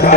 Ah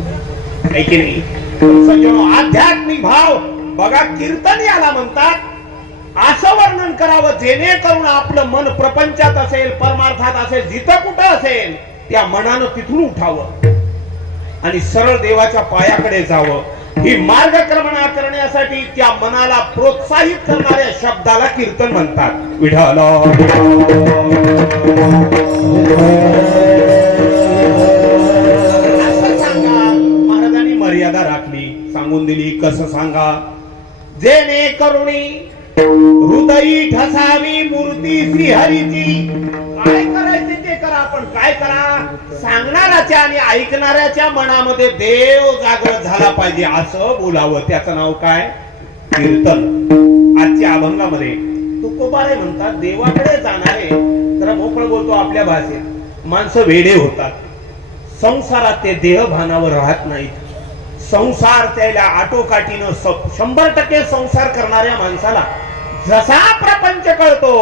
आहे की नाही? सज्जनो, आध्यात्मिक भाव बघा, कीर्तन याला म्हणतात. असं वर्णन करावं जेणेकरून आपलं मन प्रपंचात असेल, परमार्थात असेल, जिथं कुठं असेल त्या मनानं तिथून उठावं आणि सरळ देवाच्या पायाकडे जावं. ही मार्गक्रमणा करण्यासाठी त्या मनाला प्रोत्साहित करणाऱ्या शब्दाला कीर्तन म्हणतात. विठ्ठल असं सांगा. महाराजांनी मर्यादा राखली, सांगून दिली. कसं सांगा? जेणे करुणी हृदयी ठसावी मूर्ती श्रीहरीची. काय करायचे ते करा, पण काय करा? सांगणाऱ्याच्या आणि ऐकणाऱ्याच्या मनामध्ये देव जागृत झाला पाहिजे असं बोलावं. त्याचं नाव काय? कीर्तन. आजच्या अभंगामध्ये तुकोबारे म्हणतात, देवाकडे जाणारे जरा मोकळं बोलतो आपल्या भाषेत, माणसं वेडे होतात. संसारात ते देहभानावर राहत नाहीत. संसार त्याला आटोकाटीनं 100% संसार करणाऱ्या माणसाला जसा प्रपंच कळतो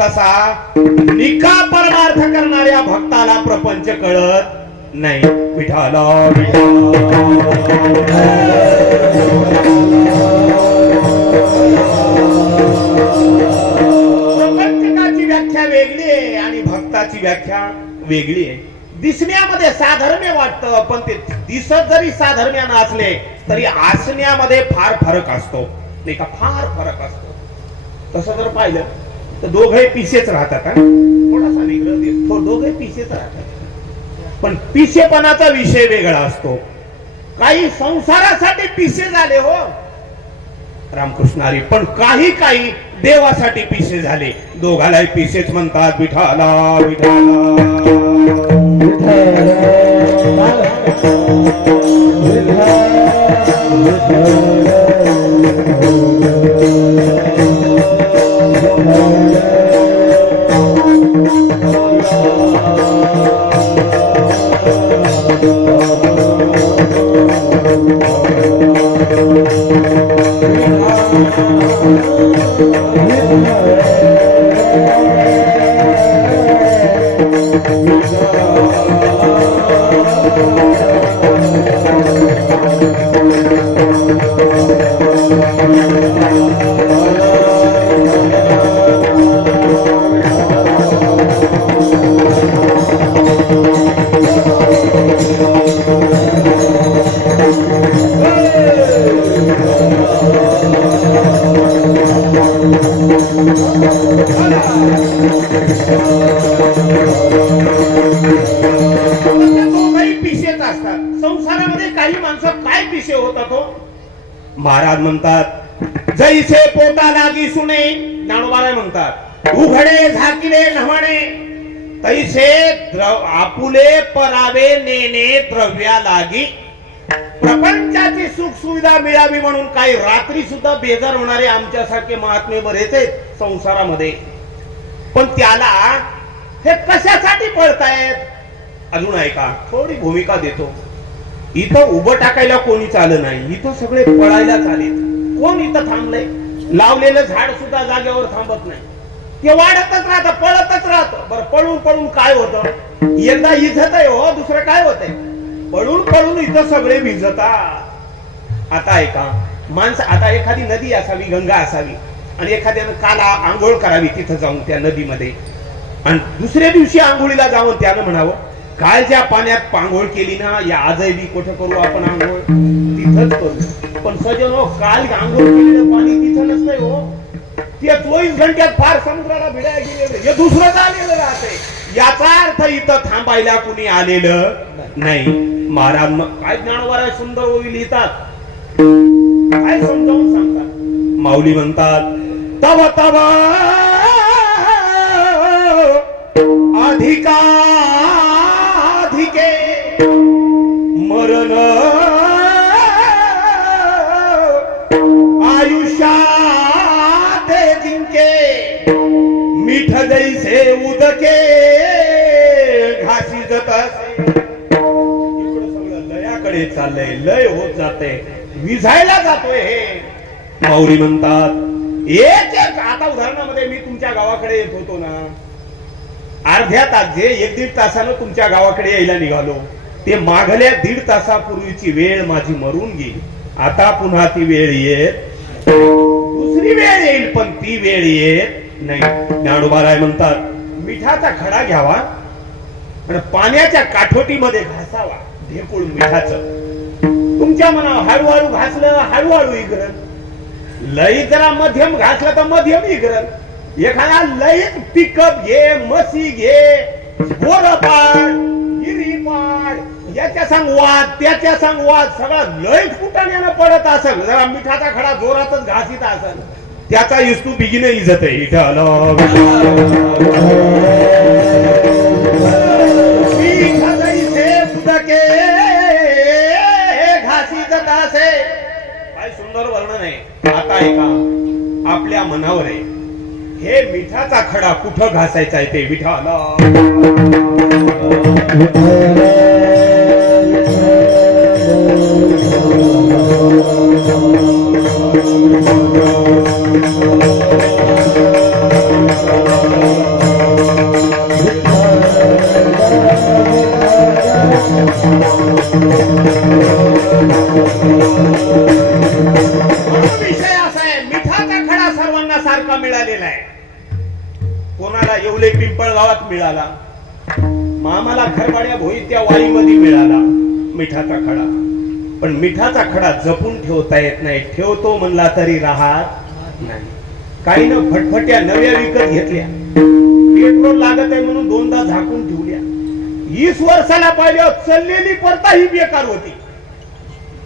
तसा निका परमार्थ करणाऱ्या भक्ताला प्रपंच कळत नाही. विठ्ठल प्रपंचकाची व्याख्या वेगळी आहे आणि भक्ताची व्याख्या वेगळी आहे. दिसण्यामध्ये साधर्म्य वाटतं, पण ते दिसत जरी साधर्म्य नसले तरी आसण्यामध्ये फार फरक असतो, नाही का? फार फरक असतो. तसं जर पाहिलं तर दोघे पिसेच राहतात. थोडासा निग्रह देतो, दोघे पिसेच राहतात, पण पिसेपणाचा विषय वेगळा असतो. काही संसारासाठी पिसे झाले हो रामकृष्ण हरी, पण काही काही देवासाठी पिसे झाले. दोघालाही पिसेच म्हणतात. विठाला विठाला संसारामध्ये काही माणसं काय पिसे होतात हो? महाराज म्हणतात, जैसे पोटा लागी सुने, ज्ञानोबा म्हणतात, उघडे झाकिले नव्हणे, तैसे आपुले परावे नेने द्रव्या लागी. प्रपंचाची सुख सुविधा मिळावी म्हणून काही रात्री सुद्धा बेजार होणारे आमच्यासारखे महात्मे बरेच आहेत संसारामध्ये, पण त्याला हे कशासाठी पळतायत? अजून ऐका, थोडी भूमिका देतो. इथं उभं टाकायला कोणी चाललं नाही, इथं सगळे पळायला चालेल. कोण इथं थांबलंय? लावलेलं झाड सुद्धा जागेवर थांबत नाही, ते वाढतच राहतं, पळतच राहतं. बरं, पळून पळून काय होतं? एकदा इजत आहे हो, दुसरं काय होतंय? पळून पळून इथं सगळे भिजतात. आता ऐका, माणसं, आता एखादी नदी असावी, गंगा असावी, आणि एखाद्यानं काल आंघोळ करावी तिथं जाऊन त्या नदीमध्ये, आणि दुसऱ्या दिवशी आंघोळीला जाऊन त्यानं म्हणावं, काल ज्या पाण्यात आंघोळ केली ना, या आजही बी कुठं करू आपण आंघोळ? तिथंच करू. पण सजनो, काल आंघोळ केलेलं पाणी तिथं नसतंय हो, ते 24 घंट्यात फार समुद्राला भिडायला गेलेलं, हे दुसरंच आलेलं राहते. याचा अर्थ इथं थांबायला कुणी आलेलं नाही. महाराज काय ज्ञानोबा सुंदर ओवी लिहितात, काय समजावून सांगतात. माऊली म्हणतात, तव तव अधिका मरण आयुष्यात जिंके, मीठ जैसे उदके घासी जात असे. इकडं सगळं लयाकडे चाललंय, लय होत जाते, विझायला जातोय. हे माऊली म्हणतात, एक एक. आता उदाहरणामध्ये मी तुमच्या गावाकडे येत होतो ना, अर्ध्या तास जे 1-1.5 तासानं तुमच्या गावाकडे यायला निघालो, ते मागल्या 1.5 तासापूर्वीची वेळ माझी मरून गेली. आता पुन्हा ती वेळ येत, दुसरी वेळ येईल, पण ती वेळ येत नाही. ज्ञानोबाराय म्हणतात मिठाचा खडा घ्यावा आणि पाण्याच्या काठोटीमध्ये घासावा, ढेकूळ मिठाचं. तुमच्या मनावर हळूहळू घासलं हळूहळू इगरण, लई जरा मध्यम घासलं तर मध्यम इगरण. एखादा लईच पिकअप घे, मसी घे, बोर पाड, गिरी पाड, याच्या सांग वाद त्याच्या सांग वाद, सगळा लय फुटाण्यानं पडत असेल. जरा मिठाचा खडा जोरातच घासीत असेल, त्याचा इस्तू बिगिन इजत आहे. काय सुंदर वर्णन आहे. आता ऐका, आपल्या मनावर आहे हे मिठाचा खडा कुठं घासायचा आहे ते. विठाला विषय असा आहे, मिठाचा खडा सर्वांना सारखा मिळालेला आहे. कोणाला येवले पिंपळ गावात मिळाला, मामाला खरवाड्या भोईत त्या वाईमध्ये मिळाला मिठाचा खडा. पण मिठाचा खडा जपून ठेवता येत नाही. ठेवतो म्हणला तरी राहत नाही. काही न फटफट्या नव्या विकत घेतल्या, पेट्रोल लागत आहे म्हणून 2दा झाकून ठेवल्या. 20 वर्षाला पाहिजे चाललेली परता ही बेकार होती.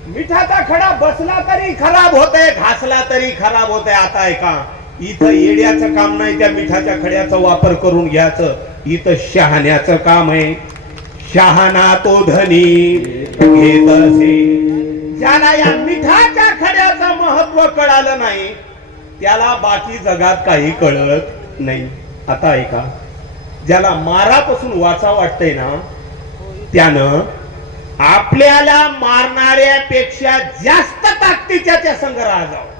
मिठाचा खडा बसला तरी खराब होतय, घासला तरी खराब होतय. आता ऐका, इथं येड्याचं काम नाही त्या मिठाच्या खड्याचा वापर करून घ्यायचं, इथं शहाण्याचं काम आहे. शहाणा तो धनी घेत असे. ज्याला या मिठाच्या खड्याचं महत्व कळालं नाही त्याला बाकी जगात काही कळत नाही. आता ऐका, ज्याला मारापासून वाचा वाटतंय ना, त्यानं आपल्याला मारणाऱ्यापेक्षा जास्त ताकदीच्या त्या संघ राहावं.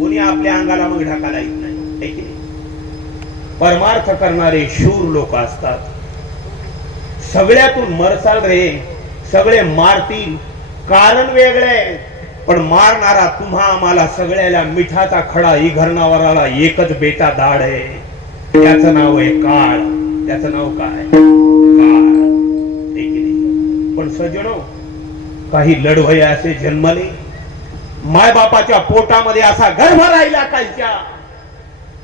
कोणी आपल्या अंगाला मग ढाकाला येत नाही. परमार्थ करणारे शूर लोक असतात. सगळ्यातून मरसाल रे, सगळे मारतील, कारण वेगळे, पण मारणारा तुम्हा आम्हाला सगळ्याला मिठाचा खडा इघरणावराला एकच बेटा दाढ आहे. त्याचं नाव आहे काळ. त्याचं नाव काय? काळ. पण सज्जनो, काही लढवय असे जन्मले, माय बापाच्या पोटामध्ये असा गर्भ राहिला कालच्या.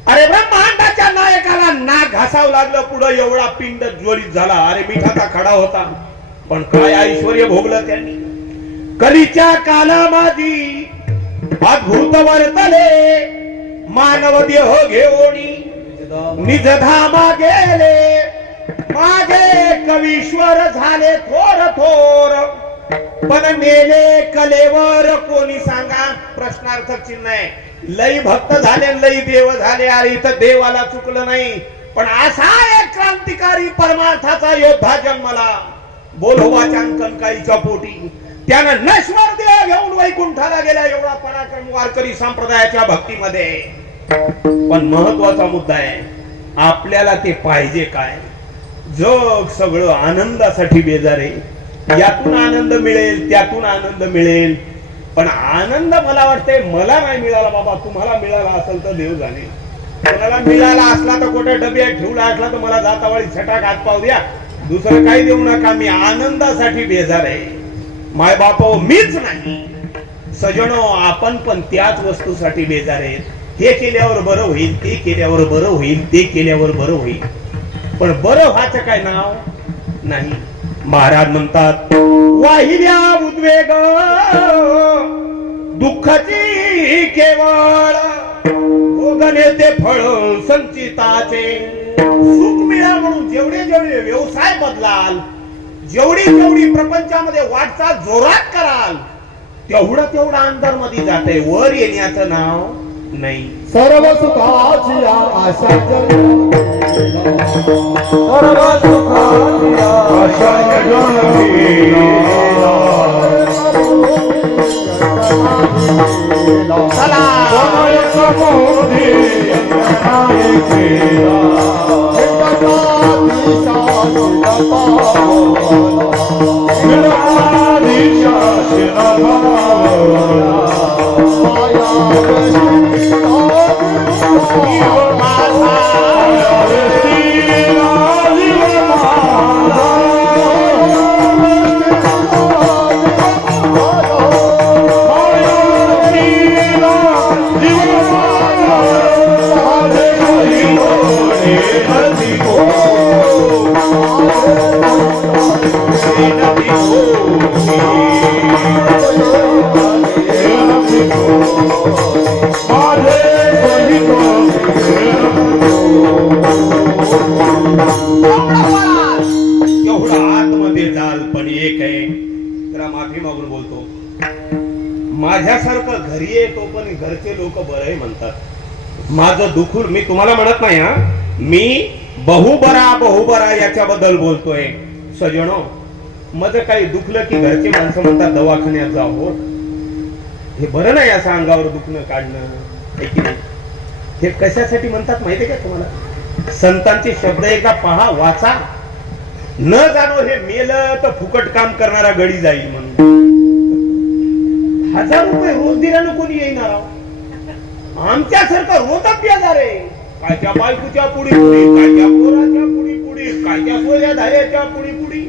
अरे ब्रह्मांडाच्या नायकाला नाक घासावं लागलं, पुढे एवढा पिंड ज्वलित झाला. अरे मिठाचा खडा होता, पण काय ऐश्वर्य भोगलं त्यांनी. कलीच्या कालामादी अद्भुत वर्तले, मानव देह घेऊनी निज धामा गेले. मागे कवीश्वर झाले थोर थोर, पण मेले कलेवर कोणी सांगा. प्रश्नार्थक चिन्ह आहे. लई भक्त झाले, लई देव झाले. अरे इथं देवाला चुकलं नाही, पण असा एक क्रांतिकारी परमार्थाचा योद्धा जन्मला बोलवाचांकन काहीच्या पोटी. त्यानं नश्वर देह घेऊन वैकुंठाला गेला. एवढा पराक्रम वारकरी संप्रदायाच्या भक्तीमध्ये. पण महत्वाचा मुद्दा आहे, आपल्याला ते पाहिजे काय? जग सगळं आनंदासाठी बेजार आहे. यातून आनंद मिळेल, त्यातून आनंद मिळेल, पण आनंद मला वाटतंय मला नाही मिळाला. बाबा तुम्हाला मिळाला असेल तर देव जाणे. कोणाला मिळाला असला तर कुठे डब्यात ठेवला असला तर मला जातावाळी छटाक हात पाव द्या, दुसरं काही देऊ नका. मी आनंदासाठी बेजार आहे. माय बापा मीच नाही, सजनो आपण पण त्याच वस्तूसाठी बेजार आहेत. हे केल्यावर बरं होईल, ते केल्यावर बरं होईल, ते केल्यावर बरं होईल, पण बरं व्हायचं काय नाव नाही. महाराज म्हणतात वाहिल्या उद्वेग दुःखाची केवळ, भोगणे ते फळ संचिताचे. सुख मिळा म्हणून जेवढे जेवढे व्यवसाय बदलाल, जेवढी जेवढी प्रपंचामध्ये वाटचाल जोरात कराल, तेवढं तेवढं अंतर मध्ये जाते. वर येण्याचं नाव नाही. सर्व सुखाची आशा सर्व सुखाची आशा चला एवढा आतमध्ये जाल पण एक आहे, जरा माफी मागून बोलतो. माझ्यासारखं घरी येतो पण घरचे लोक बरं म्हणतात. माझं दुखून मी तुम्हाला म्हणत नाही हा, मी बहुबरा याच्याबद्दल बोलतोय. सजनो, माझं काही दुखलं की घरचे माणसं म्हणतात दवाखान्यात जाऊ. हो, हे बरं नाही असं अंगावर दुखणं काढणं, है की नाही? हे कशासाठी म्हणतात माहितीये का तुम्हाला? संतांचे शब्द एकदा पहा, वाचा. न जाणो हे मेलं तर फुकट काम करणारा गडी जाईल म्हणून. 1000 रुपये रोज दिल्यानं कोणी येणार? आमच्यासारखं रोजच बेजार आहे. काय त्या बायकोच्या पुढी काय त्या पोराच्या पुढी काय त्या सोल्या धाऱ्याच्या पुढी.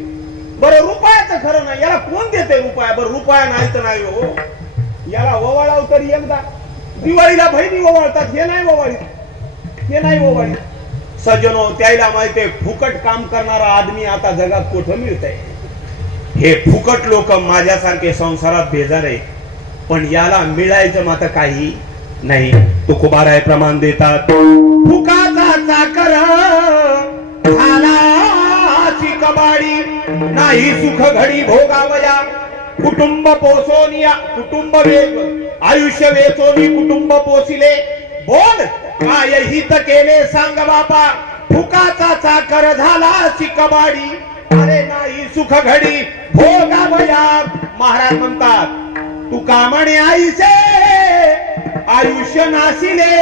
बरं, रुपयाचं खरं नाही, याला कोण देते रुपया? बरं, रुपया नाही तर नाही हो. याला ओवाळाव तरी एकदा दिवाळीला बहिणी ओवाळतात, हे नाही ओवाळीत. सज्जनो, त्याला माहितीये फुकट काम करणारा आदमी आता जगात कुठं मिळतंय. हे फुकट लोक माझ्यासारखे संसारात बेजार आहे, पण याला मिळायचं मात्र काही नाही. तुकोबाराय प्रमाण देतात, फुकाचा चाकर झालाची कबाडी, नाही सुख घडी भोगावया. कुटुंब पोसोनिया कुटुंब आयुष्य वेचोनी कुटुंब पोसिले. बोल काय हित केले सांग बापा, फुकाचा चाकर झालाची कबाडी, अरे नाही सुख घडी भोगावया. महाराज म्हणतात, तू कामाने आईसे आयुष्य नाशिले,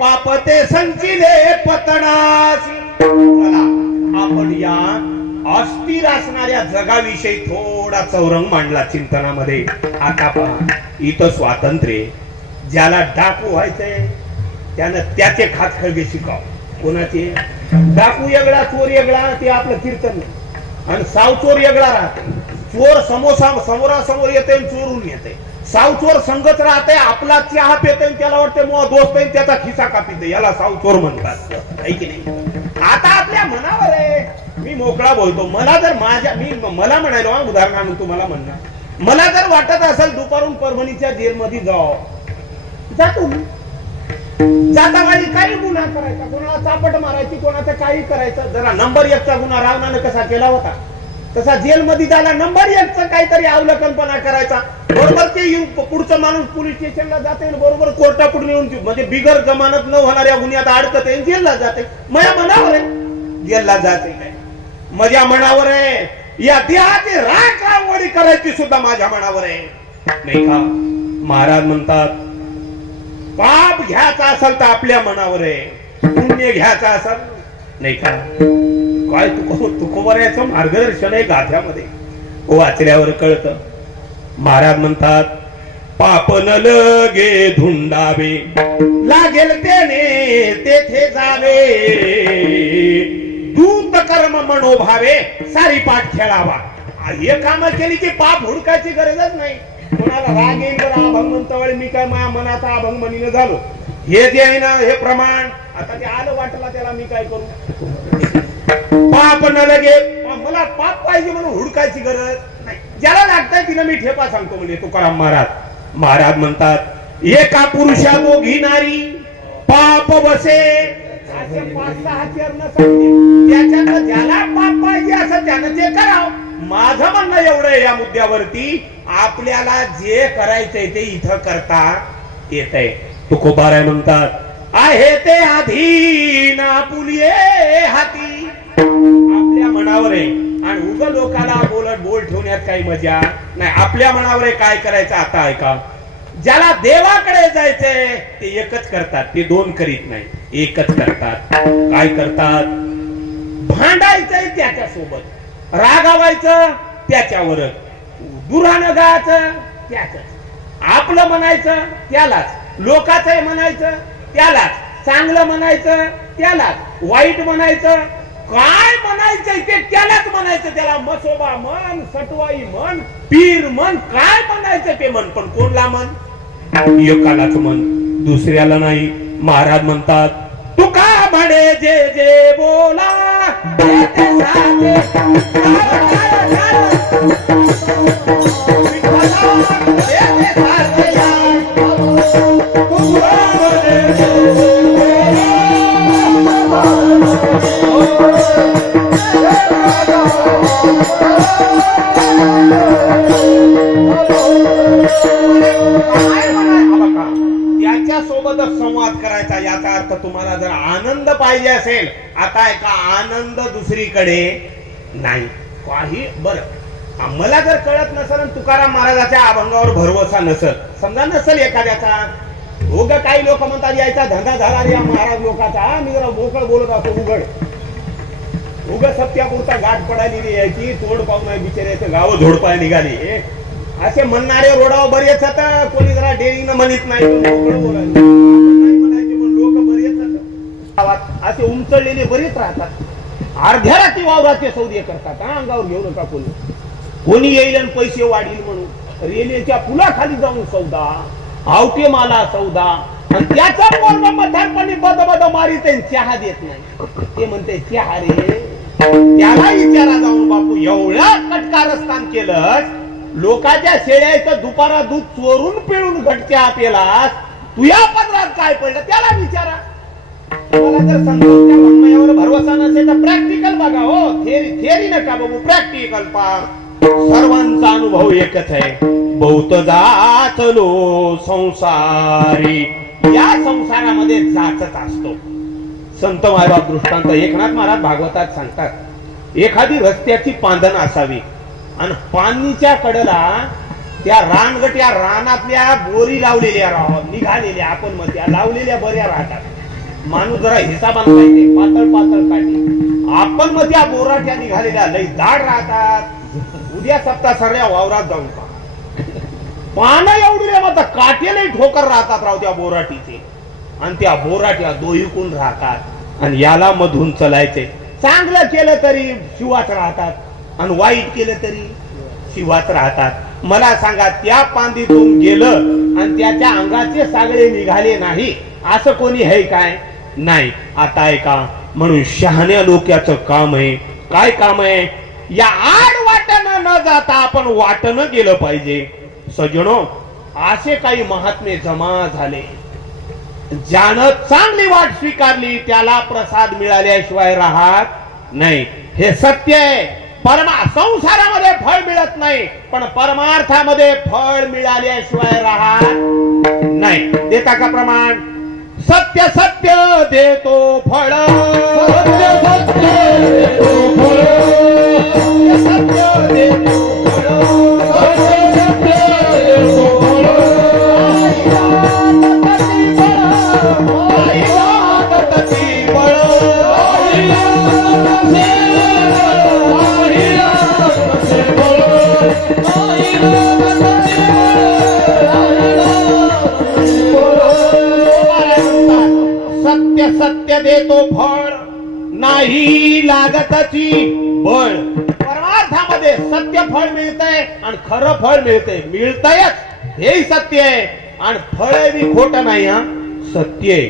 पापते संचिले पतनासी. चला आपण या अस्थिर असणाऱ्या जगाविषयी थोडा चौरंग मांडला चिंतनामध्ये. आता पहा, इथं स्वातंत्र्य, ज्याला डाकू व्हायचंय त्यानं त्याचे खात खळगे शिकाव. कोणाचे? डाकू वेगळा, चोर वेगळा, ते आपलं कीर्तन. आणि सावचोर वेगळा राहते. चोर समोरासमोर येते, चोरून येते. सावचोर संगत राहते, आपला चहा पेते, त्याला वाटते मग दोस्त आहे, त्याचा खिसा कापिते, याला सावचोर म्हणतात. आहे की नाही? आता आपल्या मनावर आहे. मी मोकळा बोलतो. मला जर मला म्हणायला, उदाहरणार्थ तुम्हाला म्हणणार, मला जर वाटत असेल दुपारून परभणीच्या जेलमध्ये जातो, जाता वेळी काही गुन्हा करायचा, कोणाला चापट मारायची, कोणाचं काही करायचं. जरा नंबर 1चा गुन्हा रावणानं कसा केला होता, तसा जेलमध्ये जायला नंबर 1चं काहीतरी अवलंबनपणा करायचा. बरोबर ते पुढचं माणूस पोलीस स्टेशनला जाते, बरोबर कोर्टापुढे येऊन म्हणजे बिगर जमानत न होणाऱ्या गुन्ह्यात अडकते, जेलला जाते. माझ्या मनावर आहे जेलला जाते काय, माझ्या मनावर आहे. या देहाची राखवाडी करायची सुद्धा माझ्या मनावर आहे, नाही का? महाराज म्हणतात, पाप घ्यायचा असेल तर आपल्या मनावर आहे, पुण्य घ्यायचा असेल नाही का? काय तुकोबारायचं मार्गदर्शन आहे गाथ्यामध्ये, वाचल्यावर कळतं. महाराज म्हणतात, पाप न लगे धुंडावे, लागेल त्याने तेथे जावे. दूत कर्म मनोभावे, सारी पाठ खेळावा. हे काम केली की पाप हुडकायची गरजच नाही. कोणाला राग येईल तर अभंग म्हणता, मी काय माझ्या मनाचा अभंग म्हणीनं झालो. हे जे आहे ना, हे प्रमाण आता ते आलं वाटला, त्याला मी काय करू? पाप न लगे, मला पाप पाहिजे म्हणून हुडकायची गरज नाही. ज्याला लागतंय तिला मी ठेपा सांगतो म्हणजे तुकाराम महाराज. महाराज म्हणतात, एका पुरुषा दोघी नारी पाप बसे. असे 5-6 चरण सांगते, त्याच्यात ज्याला पाप पाहिजे असं त्यानं ते करावं. माझं म्हणणं एवढं आहे या मुद्द्यावरती, आपल्याला जे करायचंय ते इथं करता येतंय. तुकोबाराय म्हणतात, आहे ते अधीन आपुलिये हाती. आपल्या मनावर आहे, आणि उगा लोकाला बोल ठेवण्यात काही मजा नाही. आपल्या मनावर आहे काय करायचं. आता ऐका, ज्याला देवाकडे जायचंय ते एकच करतात, ते 2 करीत नाही, एकच करतात. काय करतात? भांडायचंय त्याच्यासोबत, रागावायचं त्याच्यावरच, दुरानं गायचं त्याच, आपलं म्हणायचं त्यालाच, लोकांचं म्हणायचं त्यालाच, चांगलं म्हणायचं त्यालाच, वाईट म्हणायचं, काय म्हणायचं ते त्यालाच म्हणायचं. त्याला मसोबा म्हण, सटवाई म्हण, पीर म्हण, काय म्हणायचं ते म्हण, पण कोणला म्हण? एकालाच म्हण, दुसऱ्याला नाही. महाराज म्हणतात तुका म्हणे जे जे बोला ते ते साचे. त्याच्यासोबतच संवाद करायचा. याचा अर्थ तुम्हाला जर आनंद पाहिजे असेल, आता एका आनंद दुसरीकडे नाही काही. बरं, मला जर कळत नसेल आणि तुकाराम महाराजाच्या अभंगावर भरवसा नसेल, समजा नसेल एखाद्याचा, उग काही लोक म्हणतात यायचा धंदा झाला रे या महाराज लोकांचा, मी जरा मोकळ बोलत असतो उघड, उग सत्यापुरता गाठ पडायली यायची, तोड पाहून नाही बिचारायचं गाव झोडपाय निघाली, असे म्हणणारे रोडावर बरेच आता. कोणी जरा डेअरिंग म्हणत नाही, बोलायचे पण लोक बरेच असे उमचळलेले बरेच राहतात. अर्ध्या रात्री वावराचे सौदे करतात. अंगावर घेऊ नका कोणी येईल आणि पैसे वाढील म्हणून. रेल्वेच्या पुलाखाली जाऊन सौदा, आवटे माला सौदा, आणि त्याचा पोरगा मथारपणी बद बद मारीत चहा देत नाही. ते म्हणते चहा रे, त्याला विचारा जाऊन बापू, एवढ्या कटकारस्थान केलं, लोकांच्या शेळ्याचं दुपारा दूध चोरून पिळून घटच्या पेलास, तुझ्या पदरात काय पडलं त्याला विचारा. तुम्हाला जर संतोषच्या वाङ्मयावर भरवसा नसेल तर प्रॅक्टिकल बघा. हो, थेरी नका बघू, प्रॅक्टिकल पहा. सर्वांचा अनुभव एकच आहे, बहुत जाचलो संसारी, या संसारामध्ये जाचत असतो. संत मायबाप दृष्टांत एकनाथ महाराज भागवतात सांगतात, एखादी रस्त्याची पांधन असावी आणि पाणीच्या कडेला त्या रानगट, या रानातल्या बोरी लावलेल्या निघालेल्या, आपण मग त्या लावलेल्या बऱ्या राहतात. माणूस जरा हिसाबानं पाहिजे, पातळ पातळ काढली, आपण मग त्या बोराट्या निघालेल्या लई दाड राहतात. उद्या सप्ताह सर्या वावरात जाऊन पहा, पानं एवढी मग काटेले ठोकर राहतात राव त्या बोराटीचे, आणि त्या बोराट्या दोहीकून राहतात. आणि याला मधून चलायचे. चांगलं केलं तरी शिवात राहतात, आणि वाईट केलं तरी शिवात राहतात. मला सांगा, त्या पांदीतून गेलं आणि त्याच्या अंगाचे सागळे निघाले नाही असं कोणी आहे काय? नाही. आता ऐका, म्हणून शहाण्या लोक्याचं काम आहे. काय काम आहे? या आड वाटणं न जाता आपण वाटणं गेलं पाहिजे. सज्जनो, असे काही महात्मे जमा झाले, ज्यानं चांगली वाट स्वीकारली त्याला प्रसाद मिळाल्याशिवाय राहत नाही. हे सत्य आहे. संसारामध्ये फळ मिळत नाही, पण परमार्थामध्ये फळ मिळाल्याशिवाय राहत नाही. देता का प्रमाण? सत्य सत्य देतो फळ, सत्य सत्य देतो फळ, सत्य देतो फळ, सत्य सत्य देतो फळ. सत्य सत्य देतो फळ, नाही लागतची बळ. परमार्थामध्ये सत्य फळ मिळतंय आणि खरं फळ मिळतंय, मिळतंयच, हेही सत्य आहे. आणि फळ बी खोट नाही, हा सत्य आहे.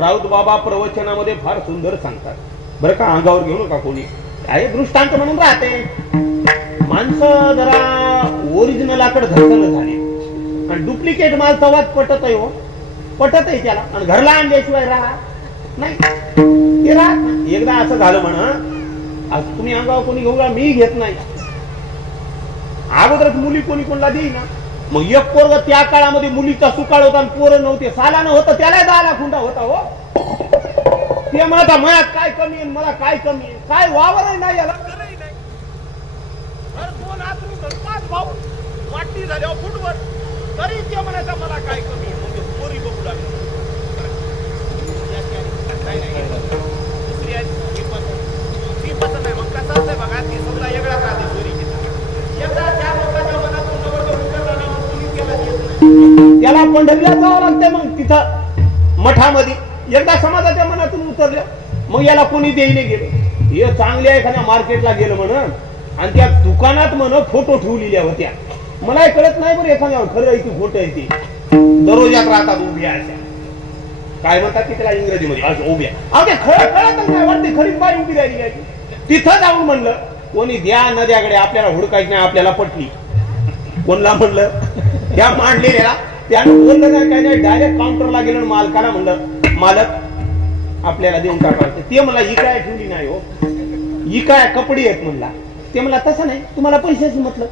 राऊत बाबा प्रवचनामध्ये फार सुंदर सांगतात बरं का, अंगावर घेऊ नका कोणी, काय दृष्टांत म्हणून राहते. माणसं जरा ओरिजिनलाकडे धरसण झाली आणि डुप्लिकेट माल तवाच पटत आहे. हो, पटत आहे त्याला, आणि घरला आणल्याशिवाय राहा नाही ते राहत. एकदा असं झालं म्हणा, आज तुम्ही अंगावर कोणी घेऊ, मी घेत नाही. अगोदरच मुली कोणी कोणला देईना. मग एक पोरग त्या काळामध्ये मुलीचा सुकाळ होता आणि पोरं नव्हते, सालानं होतं, त्याला 10 लाख हुंडा होता. हो, ते म्हणता मयात काय कमी आहे, मला काय कमी आहे, काय वावर नाही याला, वाटणी झाल्यावर फुटवर तरी ते म्हणायचं मला काय कमी आहे. म्हणजे पोरी बघू लागली, दुसरी ती पसंत आहे. मग कसं असं बघा, ती समजा वेगळा राहते, पोरी त्याला पंढरीला जावं लागतंय. मग तिथं मठामध्ये एकदा समाजाच्या मनातून उतरलं मग याला कोणी देईने गेलं. हे चांगल्या एखाद्या मार्केटला गेलं म्हणून आणि त्या दुकानात म्हणून फोटो ठेवलेल्या होत्या. मला कळत नाही बरं एखाद्यावर खरं आहे की खोटं आहे ते. दररोजात राहतात उभ्या अशा काय म्हणतात की त्याला इंग्रजीमध्ये अशा उभ्या. अहो ते खरं कळतच नाही वाटते खरीच बाई उभी राहिली काय. तिथं जाऊन म्हणलं कोणी द्या नद्याकडे आपल्याला हुडकायची नाही आपल्याला पटली. कोणला म्हणलं त्या मांडलेल्या त्यानं बोललं नाही काय नाही डायरेक्ट काउंटरला गेलं मालकाला म्हणलं मालक आपल्याला देऊन टाकायचं. ते मला ही काय ठेवली नाही हो ही काय कपडे आहेत म्हणला. ते मला तसं नाही तुम्हाला पैशाच म्हटलं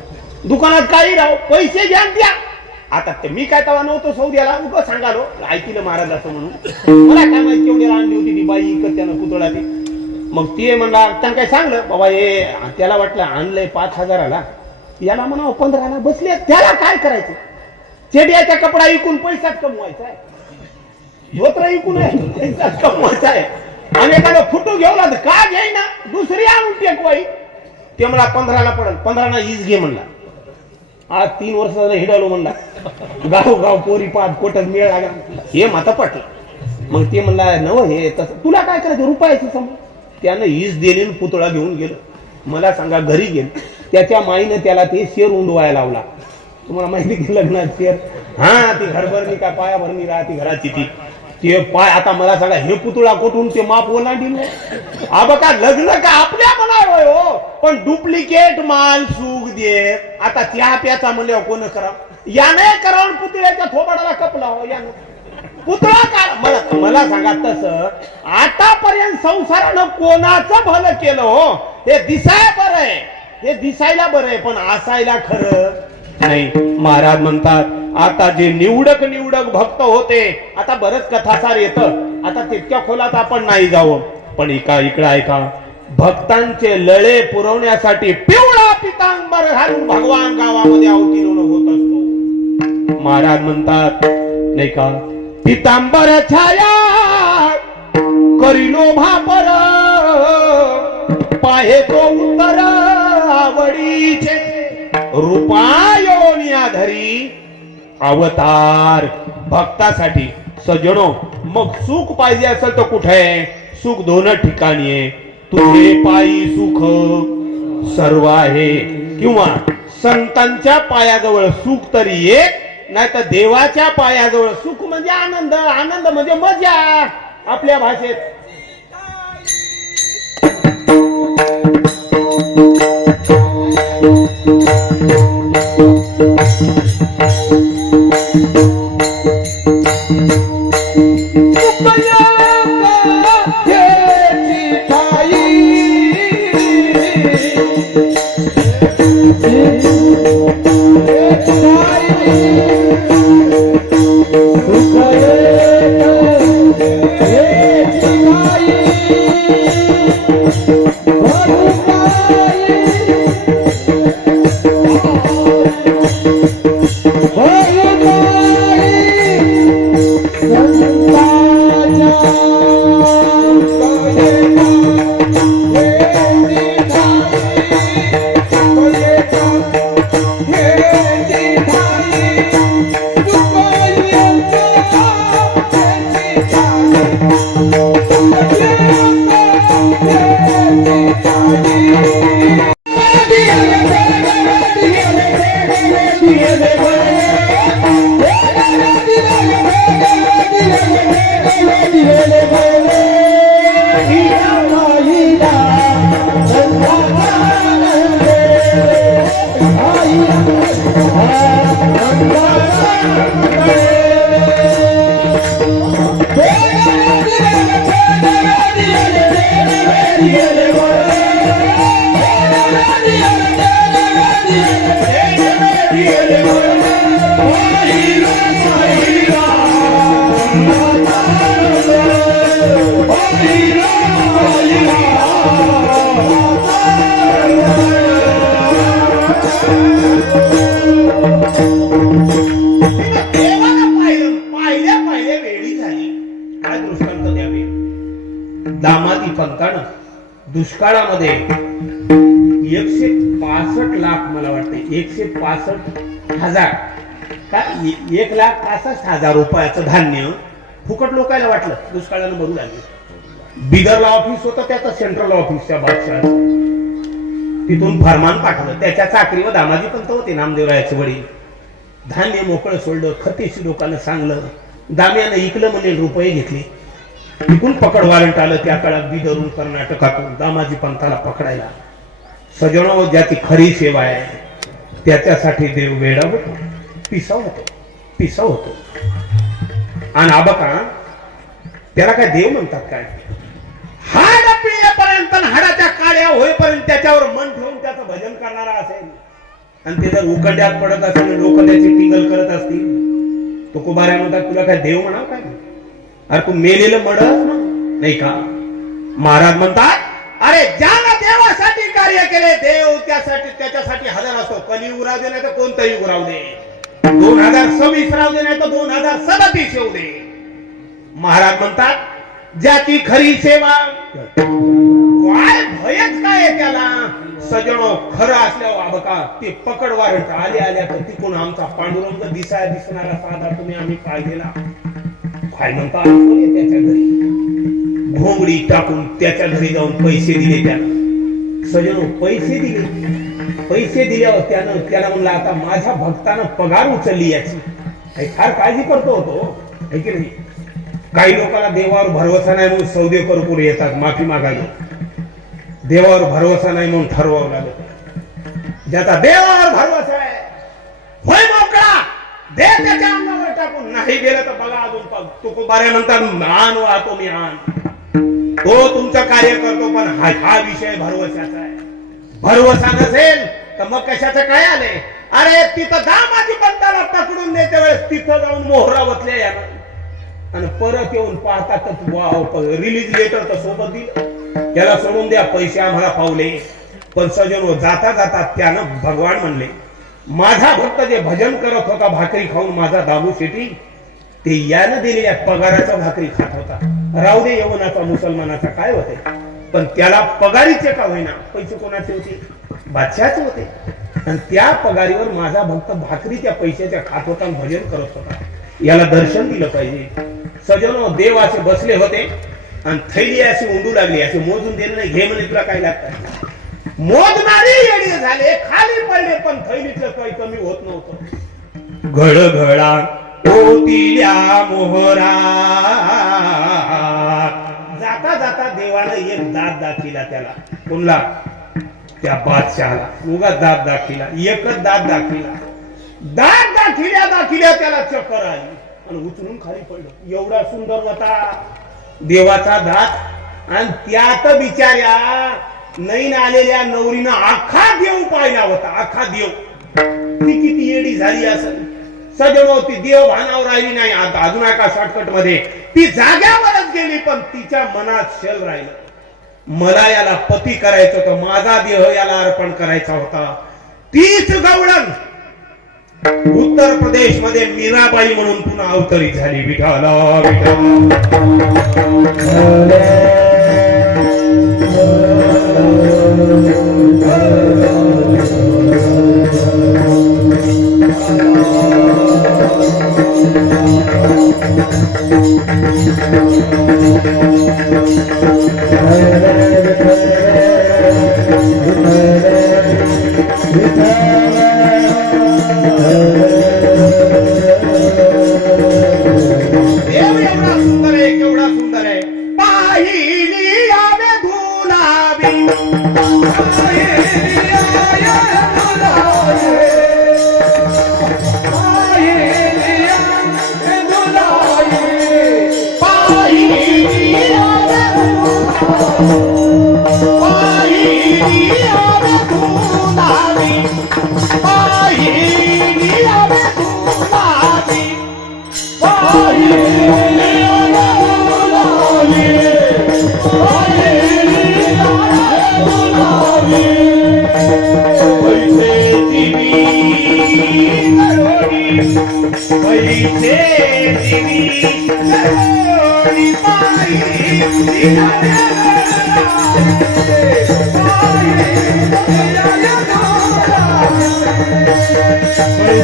दुकानात काही राहो पैसे घ्या द्या. आता ते मी काय तवा नव्हतो सौद्याला उगं सांगालो ऐकलं महाराज असं म्हणून मला काय माहिती केवढी आणली होती ती बाई इकत त्यानं पुतळा ती. मग ते म्हणला त्यानं काय सांगलं बाबा हे त्याला वाटलं आणलंय 5,000ला याला म्हणा 15ला बसले. त्याला काय करायचं चेडियाचा कपडा विकून पैसाच कमवायचा आहे. धोत्र विकून पैसाच कमवायचा आहे. आणि एखादा फुटू घेऊला का घ्यायना दुसरी आणून टेकवाई. ते मला 15ला पडेल 15ला हीच घे म्हणला. आज 3 वर्ष हिडालो म्हणला गाव गाव पोरी पाच कोटच मेळ लागला. हे माता पटलं. मग ते म्हणला नव हे तसं तुला काय करायचं रुपयाचं समज. त्यानं हीच दिली पुतळा घेऊन गेलो. मला सांगा घरी गेलो त्याच्या माईनं त्याला ते शेर उंडवायला लावला. तुम्हाला माहिती की लग्नात शेर हा ती घरभरणी काय पायाभरणी राहते घराची ती ते पाय. आता मला सांगा हे पुतळा कोठून ते माप ओलांडील आबा का लग्न का आपल्या मनावर हो पण डुप्लिकेट माल सुख दे. आता चहा प्याचा म्हणल्यावर कोण करा याने करा पुतळ्याच्या थोबाडाला कपला हो यानं पुतळा का. मला सांगा तसं आतापर्यंत संसारानं कोणाचं भलं केलं हो हे दिसाय बरं आहे हे दिसायला बरं आहे पण असायला खरं नाही. महाराज म्हणतात आता जे निवडक भक्त होते आता बरंच कथासार येतं आता तितक्या खोलात आपण नाही जावं पण इकडं ऐका भक्तांचे लळे पुरवण्यासाठी पिवळा पितांबर घालून भगवान गावामध्ये अवतीर्ण होत असतो. महाराज म्हणतात नाही का पितांबर छाया करिनो भापर पाहे तो उत्तर आवडीचे रूपायोनिया धरी अवतार भक्तासाठी सजनो. मग सुख पाहिजे असेल तर कुठे आहे सुख 2 ठिकाणी आहे. तुझे पायी सुख सर्व आहे किंवा संतांच्या पायाजवळ सुख तरी एक नाही तर देवाच्या पायाजवळ सुख म्हणजे आनंद आनंद म्हणजे मजा आपल्या भाषेत. दामादी पंतानं दुष्काळामध्ये 165 लाख मला वाटते 165,000 काय 1,65,000 रुपयाचं धान्य फुकट लोकायला वाटलं, दुष्काळानं भरू लागले. बिदरला ऑफिस होतं त्याचं, सेंट्रल ऑफिसच्या बादशाह तिथून फरमान पाठवलं. त्याच्या चाकरीवर दामाजी पंत होते, नामदेवरायाचे वडील. धान्य मोकळं सोडलं, खतेशी लोकांना सांगलं, दाम्यानं इकलं म्हणे, रुपये घेतले. तिथून पकड वॉरंट आलं त्या काळात बिदरून कर्नाटकातून दामाजी पंताला पकडायला. सजनो, ज्याची खरी सेवा आहे त्याच्यासाठी देव वेडा होतो, पिसा होतो. आणि आबका त्याला काय देव म्हणतात काय? हाड पिळेपर्यंत हाडाच्या काड्या होईपर्यंत त्याच्यावर मन ठेवून त्याचं भजन करणारा असेल, आणि ते जर उकड्यात पडत असेल, लोक त्याची टिंगल करत असतील, तो कुबाऱ्या म्हणतात तुला काय देव म्हणाव काय? अरे तू मेलेलं मडच नाही का? महाराज म्हणतात, अरे ज्याला देवासाठी कार्य केले देव त्याच्यासाठी हजर असतो. कलियुग राहू दे नाही तर कोणताही युग राहू दे, 2026 राहू दे नाही तर 2037 येऊ दे. महाराज म्हणतात, ज्याची खरी सेवा काय भयच काय आहे त्याला. सजनो, खरं असल्यावर आबका ते पकड वारंट आले आल्या तर तिकडून आमचा पांडुरंग दिसणारा साधा तुम्ही आम्ही पाहिलेला. काय म्हणता, त्याच्या घरी घोंगडी टाकून त्याच्या घरी जाऊन पैसे दिले त्याला. सजनो, पैसे दिल्यावर त्याला म्हणलं, आता माझ्या भक्तानं पगार उचलली याची फार काळजी करतो होतो, है की नाही? काही लोकांना देवावर भरवसा नाही म्हणून सौदे करू येतात माफी मागायला. देवावर भरवसा नाही म्हणून ठरवावं लागत. ज्याचा देवावर भरवसा आहे होय मोकळा, दे त्याच्या अंगावर टाकून. नाही गेलं तर बघा अजून तो बारे म्हणतात, आण वाहतो मी आण. तो तुमचं कार्य करतो, पण हा विषय भरवशाचा आहे. भरवसा नसेल तर मग कशाचं काय आले? अरे तिथं दामाजी पंताला पकडून नेते वेळेस तिथं जाऊन मोहरा वतले यानं, आणि परत येऊन पाहतात रिलीज लेटर तर सोबत दिलं. त्याला सोडून द्या, पैसे आम्हाला पावले. पण सजनो, जाता जाता त्यानं भगवान म्हणले, माझा भक्त जे भजन करत होता भाकरी खाऊन माझा दाबू शेटी, ते यानं दिलेल्या पगाराचा भाकरी खात होता. राहू दे यवनाचा मुसलमानाचा काय होते, पण त्याला पगारीचे का होईना, पैसे कोणाचे होते? बादशाहचे होते. आणि त्या पगारीवर माझा भक्त भाकरी त्या पैशाच्या खात होता, भजन करत होता. याला दर्शन दिलं पाहिजे. सजनो, देव असे बसले होते आणि थैली अशी उंडू लागली. असे मोजून देणं नाही, घे म्हणे तुला काय लागतं. मोजणारे येडे झाले, खाली पडले, पण थैलीचं काही कमी होत नव्हतं. घडघडा होतील्या मोहरा. जाता जाता देवानं एक दात दाखिला त्याला. कोणला? त्या बादशहाला. उगा दात दाखिला, एकच दात दाखिला. दात दाखिल्या त्याला चक्कर आली आणि उचलून खाली पडलं. एवढा सुंदर होता देवाचा दात, आणि त्यात बिचाऱ्या नैन आलेल्या नवरीनं अख्खा देव पाहिला होता, अख्खा देव. ती किती येडी झाली असेल सजनो, ती देव भानावर राहिली नाही. आता अजून एका शॉर्टकट मध्ये ती जाग्यावरच गेली, पण तिच्या मनात शेल राहिलं, मला याला पती करायचं होतं, माझा देह याला अर्पण करायचा होता. तीच गवळण उत्तर प्रदेश मध्ये मीराबाई म्हणून पुन्हा अवतरित झाली. विठाला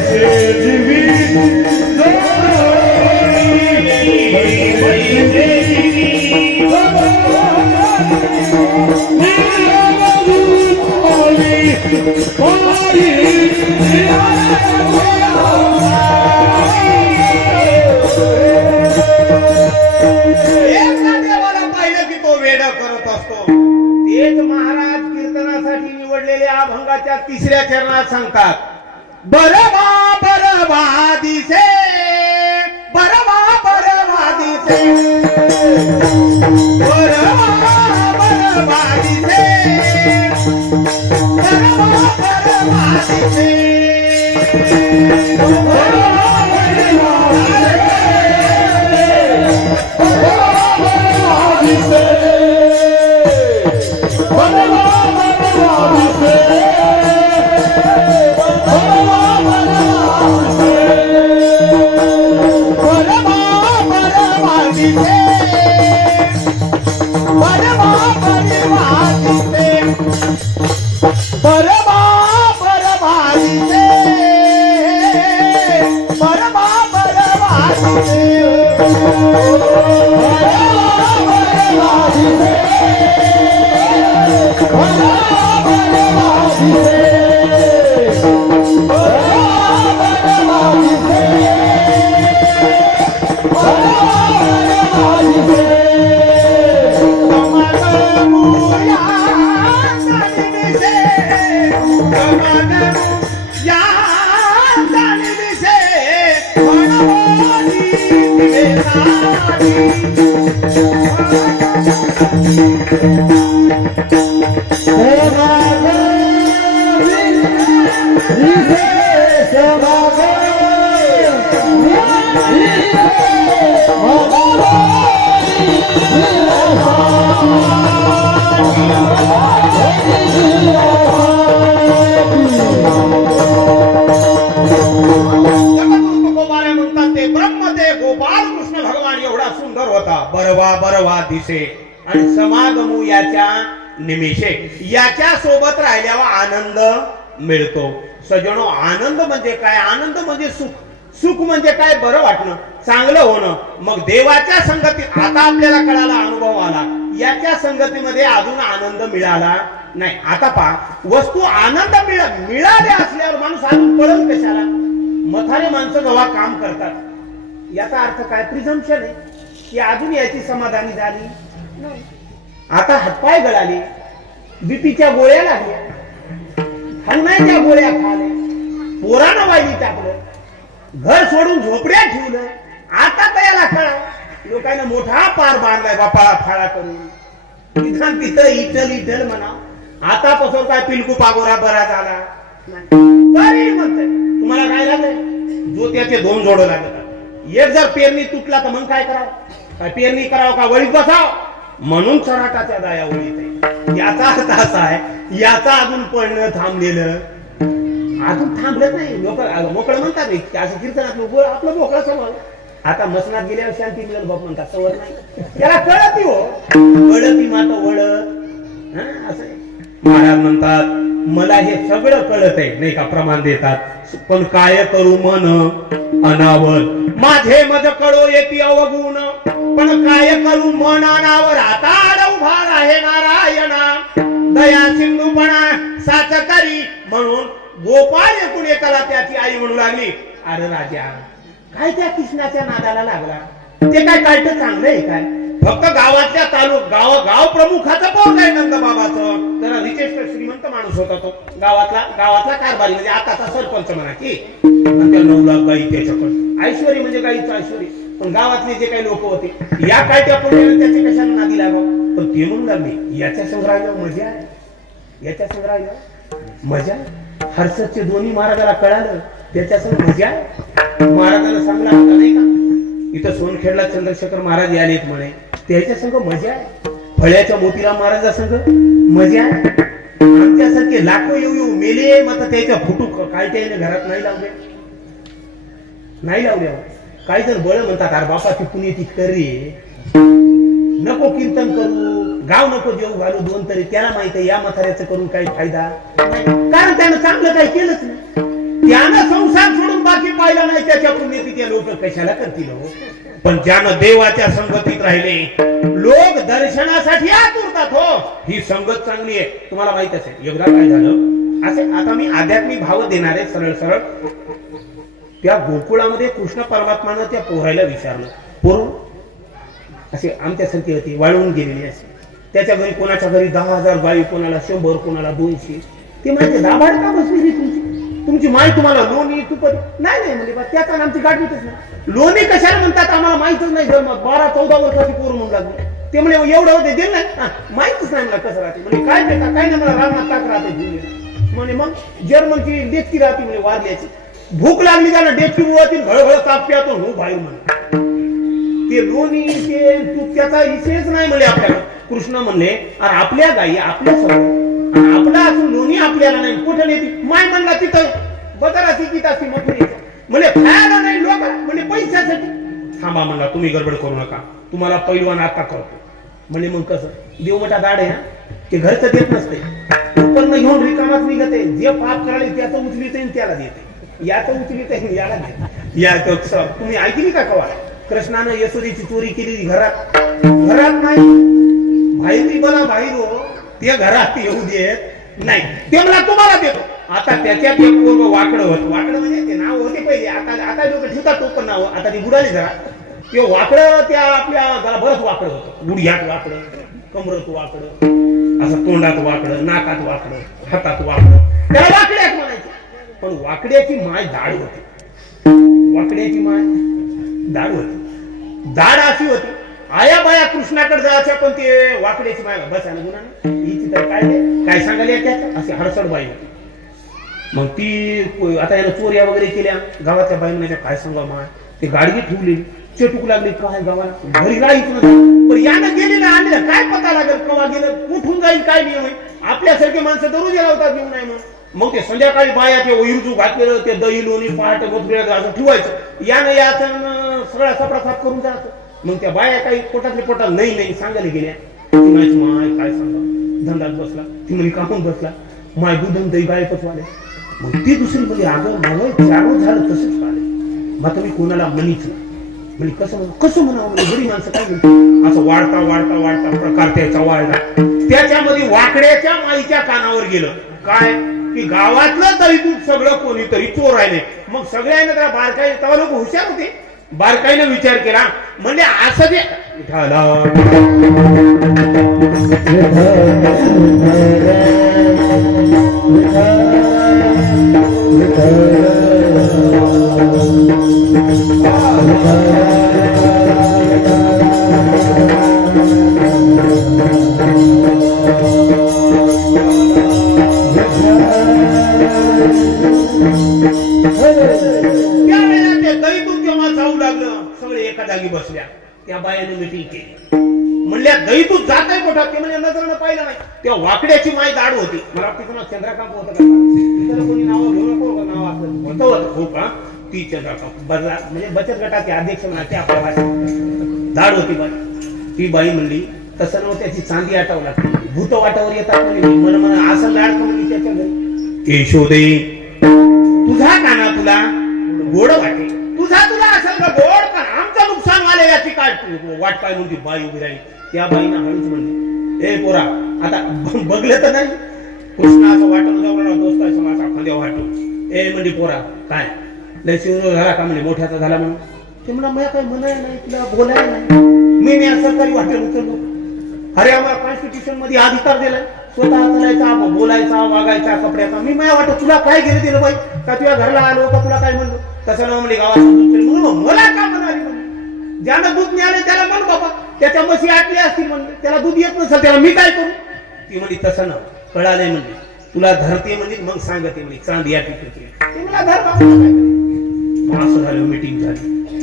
पैसे एकदा देवाला पाहिलं की तो वेड करत असतो. तेच महाराज कीर्तनासाठी निवडलेल्या अभंगाच्या 3ऱ्या चरणात सांगतात, बरवा दिसे, बरवा दिसे, बरवा दिसे, बरवा दिसे. बरवा दिसे आणि समागमू याच्या निमिषे, याच्या सोबत राहिल्यावर आनंद मिळतो. सजनो, आनंद म्हणजे काय? आनंद म्हणजे सुख. सुख म्हणजे काय? बरं वाटणं, चांगलं होणं. मग देवाच्या संगतीत आता आपल्याला कळाला, अनुभव आला, याच्या संगतीमध्ये अजून आनंद मिळाला नाही. आता पहा, वस्तू आनंद मिळाले असल्यावर माणूस अजून पळल कशाला? म्हातारे माणसं जेव्हा काम करतात, याचा अर्थ काय? प्रिझम्पशन आहे की अजून याची समाधानी झाली नाही. आता हातपाय गळाले, बीपीच्या गोळ्या लागल्या, खाण्याच्या गोळ्या खाले, पोरानं वायली टाकलं, घर सोडून झोपड्या ठेवलं. आता त्याला कळा, लोकांना मोठा पार बांधलाय बापा फाळा करून, तिथं इटल म्हणा. आतापासून काय पिलकू पागोरा बरा झाला तरी म्हणते तुम्हाला काय लागलंय? जो त्याचे 2 जोडं लागत. एक जर पेरणी तुटला तर मग काय करावं? काय पेरणी करावं का वळीत बसाव? म्हणून चराटाच्या दाया वळीत आहे. याचा अर्थ असा आहे, याचा अजून पडणं थांबलेलं अजून थांबलं नाही. लोक मोकळं म्हणतात नाही, असं कीर्तनात आपलं मोकळं समज. आता मसनात गेल्यावर शांती मिळेल बाप म्हणतात, सवर नाही. त्याला कळती हो, कळती माता वळत असं. महाराज म्हणतात, मला हे सगळं कळत आहे नाही का, प्रमाण देतात, पण काय करू मन अनावर, माझे मज कळो येती अवगुण, पण काय करू मन अनावर, आता उभा आहे नारायणा, दया सिंधूपणा साच करी. म्हणून गोपाळ एकूण एकाला त्याची आई म्हणू लागली, अरे राजा, काय त्या कृष्णाच्या नादाला लागला? ते काय काढत चांगलं आहे काय? फक्त गावातल्या गाव प्रमुखाचं पोर आहे नंदबाबाचं. जरा रिचेस्ट श्रीमंत माणूस होता तो, गावातला कारभारी, म्हणजे आताचा सरपंच म्हणा की. 9 लाख गाई त्याच्याकडे, ऐश्वर्य म्हणजे गाईचं ऐश्वर्य. पण गावातले जे काही लोक होते, या काय त्या पुण्याने त्याचे कशाला नादी लागावं? पण ते म्हणून लागले, याच्या संग्रहाला मजा आहे, याच्या संग्रहाला मजा. हर्षदचे दोन्ही महाराजाला कळालं, त्याच्या संग मजा आहे. महाराजांना सांगला आता नाही का, इथं सोनखेडला चंद्रशेखर महाराज आलेत म्हणे, त्याच्या संग मजा आहे. फळ्याच्या मोतीराम महाराजा संग मजा आहे. आमच्यासारखे लाखो येऊ मेले, मात्र त्याच्या फुटू काय त्याने घरात नाही लावले, नाही लावले. काही जण बळ म्हणतात, अरे बापाची पुण्यती करी, नको कीर्तन करू, गाव नको जेव घालू 2 तरी. त्याला माहित आहे या म्हाताऱ्याचं करून काही फायदा नाही, कारण त्यानं चांगलं काही केलंच नाही. त्यानं संसार सोडून बाकी पाहिला नाही, त्याच्या पुण्यती त्या लोक कशाला करतील हो? पण ज्यानं देवाच्या संगतीत राहिले, लोक दर्शनासाठी आतुरतात हो. ही संगत चांगली आहे, तुम्हाला माहितच आहे. एकदा काय झालं, असे आता मी आध्यात्मिक भाव देणारे सरळ सरळ त्या गोकुळामध्ये कृष्ण परमात्मानं त्या पोरायला विचारलं, पोर असे आमच्यासारखी होती वाळून गेलेली असे, त्याच्या घरी कोणाच्या घरी 10,000 गाई, कोणाला 100, कोणाला 200. ते म्हणजे दाभाड का बसली रे तुमची माई तुम्हाला लोणी तुपट नाही म्हणजे बा त्याचा आमची गाठीतच नाही. लोणी कशाला म्हणतात आम्हाला माहितच नाही. जर मग 12-14 वर्षाची पोर म्हणून लागली. ते म्हणे एवढं होते दिल नाही माहितच नाही मला कसं राहते. म्हणजे काय बेटा काय नाही मला रानात टाक राहते म्हणे. मग जर्मनची डेचकी राहते म्हणे वारल्याची. भूक लागली का ना डेचकी बुवातील घळघळ ताप प्यातो हो भाई म्हणे. ते लोणी ते तूप त्याचा विषयच नाही म्हणे आपल्याला. कृष्ण म्हणले अरे आपल्या गाई आपल्या सगळं आपला असून लोणी आपल्याला नाही कुठे नेती. माय म्हणला तिथं बजाराची किती असती मोठी म्हणजे खायला नाही लोक म्हणजे पैशासाठी. थांबा म्हणला तुम्ही गडबड करू नका तुम्हाला पैलवान आता करतो म्हणजे. मग कसं देवमटा दाड आहे ते घरचं देत नसते. उत्पन्न घेऊन रिकामाच निघते. जे पाप करायला त्याचं उचलीत त्याला देते याचं उचलीत याला देते. या तुम्ही ऐकली का कवा कृष्णानं यशोदेची चोरी केली घरात नाही बाहेर बना बाहेर हो ते घरात येऊ देत नाही. ते मला तुम्हाला देतो. आता त्याच्यात एक पूर्व वाकडं होत. वाकडं म्हणजे ते नाव होते पहिले आता लोक ठेवतात तो पण नाव आता ती बुडाली जरा. ते वाकडं त्या आपल्या जरा बरंच वाकडं होतं. गुडघ्यात वाकडं, कमरत वाकडं, असं तोंडात वाकडं, नाकात वाकडं, हातात वाकडं, त्याला वाकड्यात म्हणायचं. पण वाकड्याची माय दाढ होती. वाकड्याची माय दाढ होती. दाढ अशी होती आया बाया कृष्णाकडे जायच्या पण ते वाकड्याची माय बस आलं गुन्हा हिची तर काय सांगायला त्याच अशी हडसड बाई होती. मग ती आता यानं चोऱ्या वगैरे केल्या गावातल्या बाई म्हणायच्या काय सांगा माय ते गाडी ठेवली चेटूक लागली काय गावाला घरी राहायच नव्हतं. पण यानं गेलेलं आणलं काय पता लागेल कवा गेलं कुठून जाईल काय नियम आहे. आपल्यासारखे माणसं दररोज लावतात घेऊन नाही मग ते संध्याकाळी बाया ते इरजू घातलेलं ते दही लोणी पहाटे मोठं असं ठेवायचं. यानं याचं सगळा सपरासाप करून जायचं. मग त्या बाया काही पोटातले पोटात नाही सांगायला गेल्या. माय काय सांगा धंदात बसला ती म्हणजे कापून बसला माय दूध दही गायकच वाले. मग ती दुसरी म्हणजे अगं मावळ 4 रोज झालं तसंच वाले. मग तुम्ही कोणाला म्हणीच ना म्हणजे कसं म्हणावं म्हणजे बरी माणसं काय म्हणते. असं वाढता प्रकार त्याचा वाढला. त्याच्यामध्ये वाकड्याच्या माईच्या कानावर गेलं काय की गावातलं तरी तू सगळं कोणीतरी चोर आहे. मग सगळ्यांना त्या बारकाई तेव्हा लोक हुशार होते. बारकाईने विचार केला म्हणजे असं जे एका जागी बसल्या. त्या बायाने मिटिंग केली म्हणल्या दही तू जात आहे कोठा ते म्हणजे नजरनं पाहिलं नाही. त्या वाकड्याची माय दाढ होती. मला तिथं चंद्रकांत होतं का तिथं कोणी नाव घेऊ नको नाव आपलं होतं हो का ती चंद्रकांत बदला म्हणजे बचत गटाचे अध्यक्ष म्हणा आपल्या भाषेत दाढ होती बाई. ती बाई म्हणली तसं नव्हतं त्याची चांदी आटावं लागते भूत वाटावर येतात म्हणजे मला असं लाड म्हणली त्याच्या घरी. यशोदे तुझा काना तुला गोड वाटे तुला असेल का गोड पण आमचं नुकसान व्हायला याची काय वाट काय म्हणती बाई उभी राहिली. त्या बाईना हळूच म्हणली ए पोरा आता बघलं तर नाही कृष्ण असं वाटून जाऊ दोस्ताचा माझा खांद्यावर वाटून ए म्हणजे पोरा काय लय शिवरो झाला का म्हणजे मोठ्याचा झाला म्हणून. ते म्हणा मला काही म्हणायला नाही तुला बोलायला नाही. मी सरकारी वाटेल उचललो. अरे आम्हाला कॉन्स्टिट्यूशन मध्ये अधिकार दिलाय स्वतः चालायचा बोलायचा वागायचा कपड्याचा. मी माझ्या वाटत तुला काय गेलं दिलं बाई का तुझ्या घरला आलो का तुला काय म्हणलो तसं ना म्हणजे गावात म्हणून मला का म्हणाली म्हणून ज्यानं दूध मिळाले त्याला म्हण बाबा त्याच्या म्हशी आटली असतील म्हणले त्याला दूध येत नसेल त्याला मी काय करू. ती म्हणजे तसं ना कळालंय म्हणजे तुला धरते म्हणजे मग सांगते म्हणजे चांदी या ते मला धर असं झालं.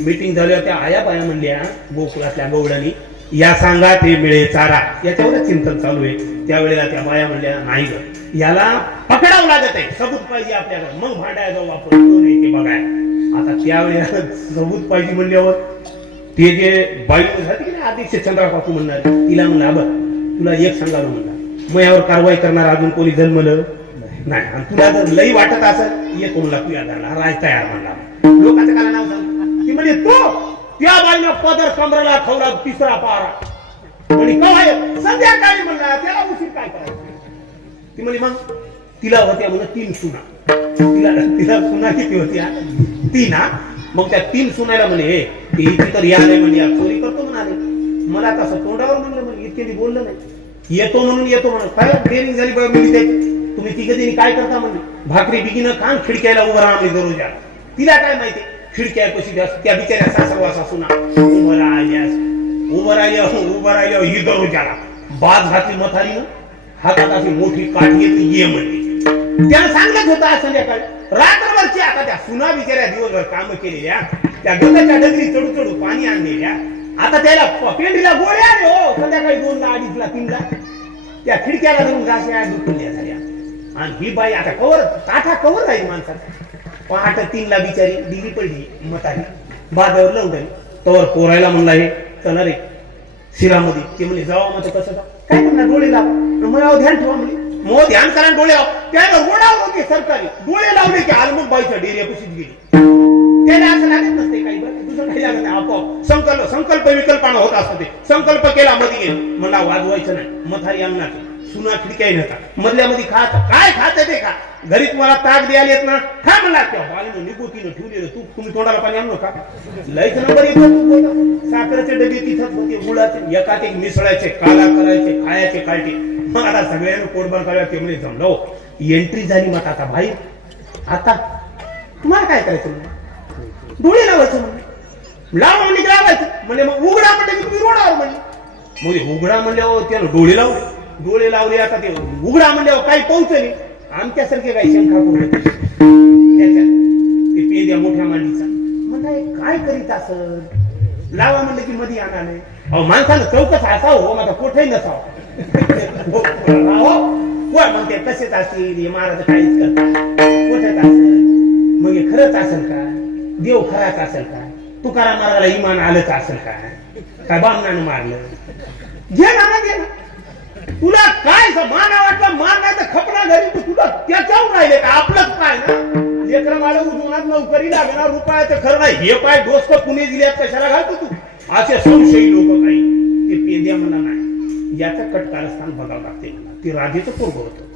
मीटिंग झाल्यावर त्या आया बाया म्हणल्या गोकुळातल्या गवळणी या सांगा ते मिळे चारा याच्यावरच चिंतन चालू आहे. त्यावेळेला त्या बाया म्हणल्या नाही ग याला पकडावं लागत आहे सबूत पाहिजे आपल्याकडे मग भांडायला जाऊ आपण कोण आहे ते बघाय. आता त्यावेळेला सबूत पाहिजे म्हणल्यावर ते जे बाई झाली ना अध्यक्ष चंद्रकाकू म्हणणार तिला म्हणला बघ तुला एक सांगावं म्हणला मग यावर कारवाई करणार अजून कोणी जन्मलं नाही आणि तुला जर लई वाटत असेल येतो म्हणला तू या घरला राज तयार म्हणला. लोकांचं काय नाव सांग ती म्हणजे तो त्या बाईनं पदर कमराला खवला 3रा पारा म्हणजे कवा संध्याकाळी म्हणला त्याला उशीर काय करायचं. ती म्हणजे मग तिला होत्या म्हणून 3 सुना. तिला सुना किती होत्या? 3. मग त्या 3 सुनायला म्हणे हे तर या नाही म्हणजे चोरी करतो म्हणाले. मला तसं तोंडावर म्हणलं म्हणजे इतके बोललं नाही. येतो म्हणून येतो म्हणून काय ट्रेनिंग झाली बघा मी त्याची. तुम्ही तिघं काय करता म्हणजे भाकरी बिगिनं कान खिडक्याला उभं राहा म्हणजे दररोजा. तिला काय माहिती खिडक्या कशी त्या बिचाऱ्या सासरवासा सुना उभं राहिल्या ही दररोजाला बाज घातली मथारीनं हातात अशी मोठी काठी येते ये म्हणते. त्यानं सांगत होता आज संध्याकाळी रात्रभरची. आता त्या सुना बिचाऱ्या दिवसभर काम केलेल्या त्या गंगाच्या डगरी चढू चढू पाणी आणलेल्या आता त्याला पेंडीला गोळ्या आले हो. संध्याकाळी 2ला 2:30ला 3ला त्या खिडक्याला धरून घास्या दुखल्या झाल्या. आणि ही बाई आता कवर काठा कवर राहील माणसाला. पहाटे 3ला बिचारी दिली पडली मतारी बाजावर लावून तवर पोरायला म्हणला हे चला रे शिरामध्ये. ते म्हणजे जावा मग कसं काय म्हणणार डोळे लावा मग ध्यान ठेवा म्हणजे मग ध्यान करा डोळे लाव. त्याला रोडावर होते सरकारी डोळे लावले की आलमग बाईच्या डेऱ्या कुशीत गेली. त्याला असं लागत नसते काही बरं दुसरं काही लागत नाही. आपोआप संकल्प विकल्पना होत असतो. ते संकल्प केला मध्ये गेला म्हणला वाजवायचं नाही. मथारी अंगणात सुना खिडक्या नका मधल्यामध्ये काय खात ते खा. घरी तुम्हाला ताक द्यायला येत ना खा म्हणला. त्या बाईनं निकोतीनं ठेवलेलं तू तुम्ही तोंडाला पाणी आणू नका. लयच नंबर येतो. साखरेचे डबे तिथंच होते गुळाचे एकात एक मिसळायचे काला करायचे खायचे काढते. मग आता सगळ्यांना पोट बंद करायला ते म्हणजे जमलो. एंट्री झाली मग आता भाई आता तुम्हाला काय करायचं म्हणजे डोळे लावायचं म्हणजे लावा म्हणजे लावायचं म्हणजे मग उघडा म्हणजे तुम्ही रोडावर म्हणजे उघडा म्हणल्यावर त्यानं डोळे लावले. आता ते उघडा म्हणल्यावर काही पोहोचले आमच्यासारखे काही शंका करू त्याच्यात ते पेद्या मोठ्या मांडीचा म्हणजे काय करीत असं लावा म्हणलं की मध्ये आणा नाही. अहो माणसानं चौकस असावं हो माझा कोठही नसावं. कोण म्हणते कसेच असतील महाराज काहीच करतात कोठ्यात असेल मग हे खरंच असेल का? देव खराच असेल का? तुकाराम महाराजाला इमान आलंच असेल काय बामणानं मारलं घे ना घे ना. तुला काय माना वाटलं मान नाही तर खपना घरी तू तुला त्याच्यावर राहिले का आपलंच काय ना लेकर मला उजवणार नोकरी लागणार रुपयाचं खरं नाही. हे पाय दोस्त पुणे जिल्ह्यात कशाला घालतो तू असे संशयी लोक काही. ते पेंद्या म्हणा नाही याचं कटकारस्थान बघावं लागते मला. ते राजेचं पोरग होतं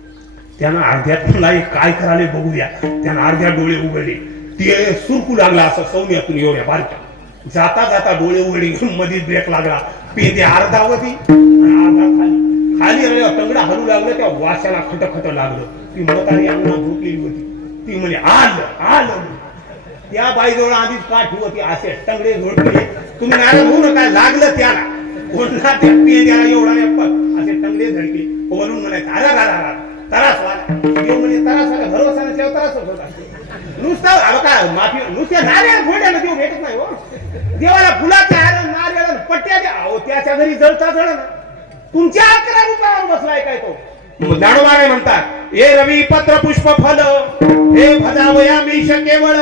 त्यानं अर्ध्यात म्हणला काय करायला बघूया. त्यानं अर्ध्या डोळे उघडले ते सुरकू लागला असं सौम्यातून एवढ्या बारक्या जाता जाता डोळे उघडे मध्ये ब्रेक लागला. पेंद्या अर्धावती अर्धा खाली तंगडा हलू लागलं त्या वाशाला खटखट लागलं. ती म्हातारी अंगणात झोपलेली होती. ती म्हणे आलं त्या बाईजवळ आधीच काठी होती असे टंगडे झोडले. तुम्ही नाराज होऊ नका लागलं त्याला कोणला त्या पेंद्याला एवढा असे टंगडे झडके बोलून म्हणायचं आला तरास वाला देव म्हणजे तरास आला भरोसा नसल्यावर तरासच होता. नुसतं काय माफी नुसत्या नारळ फोड्यानं देव भेटत नाही हो. देवाला फुलाच्या हार नारळ पट्ट्या द्या अहो त्याच्या घरी जळता जळ ना तुमच्या 11 रुपयावर बसलाय काय तो. ज्ञानोबा म्हणतात हे रवी पत्र पुष्प फल हे भजावया मीश केवळ